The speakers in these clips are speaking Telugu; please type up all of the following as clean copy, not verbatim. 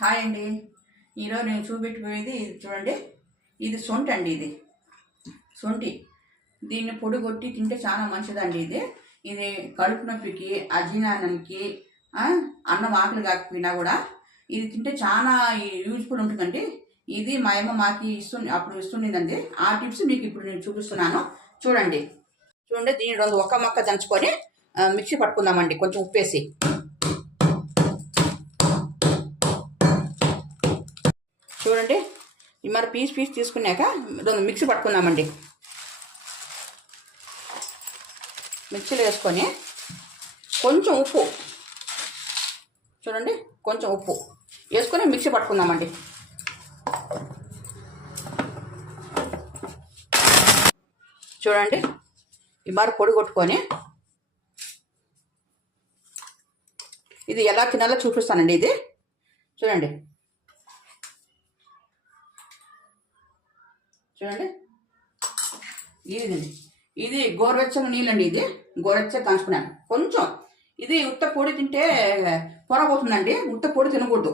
హాయ్ అండి. ఈరోజు నేను చూపెట్టిపోయేది ఇది చూడండి. ఇది సొంటి అండి. ఇది సొంటి. దీన్ని పొడి కొట్టి తింటే చాలా మంచిదండి. ఇది కడుపు నొప్పికి, అజీర్ణానికి, అన్నం ఆకలి కాకపోయినా కూడా ఇది తింటే చాలా యూజ్ఫుల్ ఉంటుందండి. ఇది మా అమ్మ మాకు అప్పుడు ఇస్తుండేదండి. ఆ టిప్స్ మీకు ఇప్పుడు నేను చూపిస్తున్నాను. చూడండి. దీని ఒక్క మొక్క దంచుకొని మిక్సీ పట్టుకుందామండి, కొంచెం ఉప్పేసి. చూడండి, మరి పీస్ తీసుకున్నాక మిక్సీ పట్టుకుందామండి. మిక్సీలో వేసుకొని కొంచెం ఉప్పు, చూడండి కొంచెం ఉప్పు వేసుకొని మిక్సీ పట్టుకుందామండి. చూడండి, ఈ మరి పొడి కొట్టుకొని ఇది ఎలా తినాలో చూపిస్తానండి. ఇది చూడండి. చూడండి, ఇది గోరువెచ్చగా నీళ్ళండి. ఇది గోరువెచ్చగా కాంచుకున్నాను. కొంచెం ఇది ఉత్త పొడి తింటే పొరపోతుందండి. ఉత్త పొడి తినకూడదు.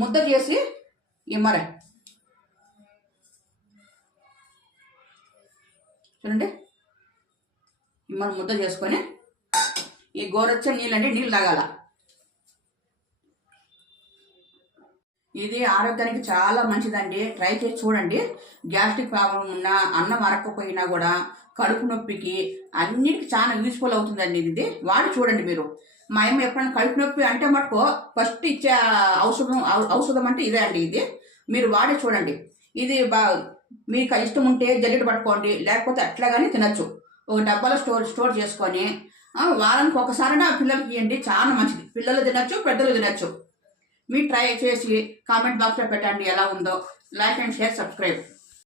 ముద్ద చేసి ఇమ్మరే. చూడండి, ఇమ్మర ముద్ద చేసుకొని ఈ గోరువెచ్చని నీళ్ళండి, నీళ్ళు తాగాల. ఇది ఆరోగ్యానికి చాలా మంచిదండి. ట్రై చేసి చూడండి. గ్యాస్ట్రిక్ ప్రాబ్లం ఉన్నా, అన్నం అరక్కపోయినా కూడా, కడుపు నొప్పికి అన్నిటికీ చాలా యూజ్ఫుల్ అవుతుందండి. ఇది వాడి చూడండి మీరు. మా అమ్మ ఎప్పుడైనా కడుపు నొప్పి అంటే మటుకు ఫస్ట్ ఇచ్చే ఔషధం అంటే ఇదే అండి. ఇది మీరు వాడి చూడండి. ఇది మీకు ఇష్టం ఉంటే జల్లెడ పట్టుకోండి, లేకపోతే అట్లాగానే తినచ్చు. ఒక డబ్బాలో స్టోర్ చేసుకొని వారానికి ఒకసారైనా పిల్లలకి ఇవ్వండి. చాలా మంచిది. పిల్లలు తినచ్చు, పెద్దలు తినచ్చు. మీరు ట్రై చేసి కామెంట్ బాక్స్లో పెట్టండి ఎలా ఉందో. Like and share, subscribe.